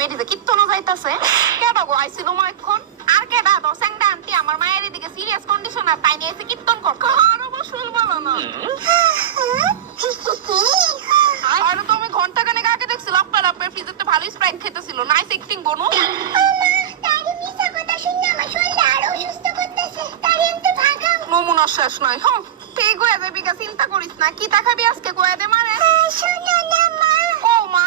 বেরিয়ে কীর্তন যাইতাছে কেডা গো আইছিল মা এখন আর কেডা দশাংডা আন্টি আমার মায়ের এদিকে সিরিয়াস কন্ডিশন আর তাই নিয়ে এসে কীর্তন করতো আরো বসুল বলো না আর তো আমি ঘন্টা খানেক আগে দেখছিলাম আপনার আপনার ফ্রিজেতে ভালো স্প্রাইট খেতেছিল নাইস অ্যাক্টিং বনু নমুনা শেষ নয় হ্যাঁ ঠিক হয়ে যাবি চিন্তা করিস না কি দেখাবি আজকে গোয়া দে মারে ও মা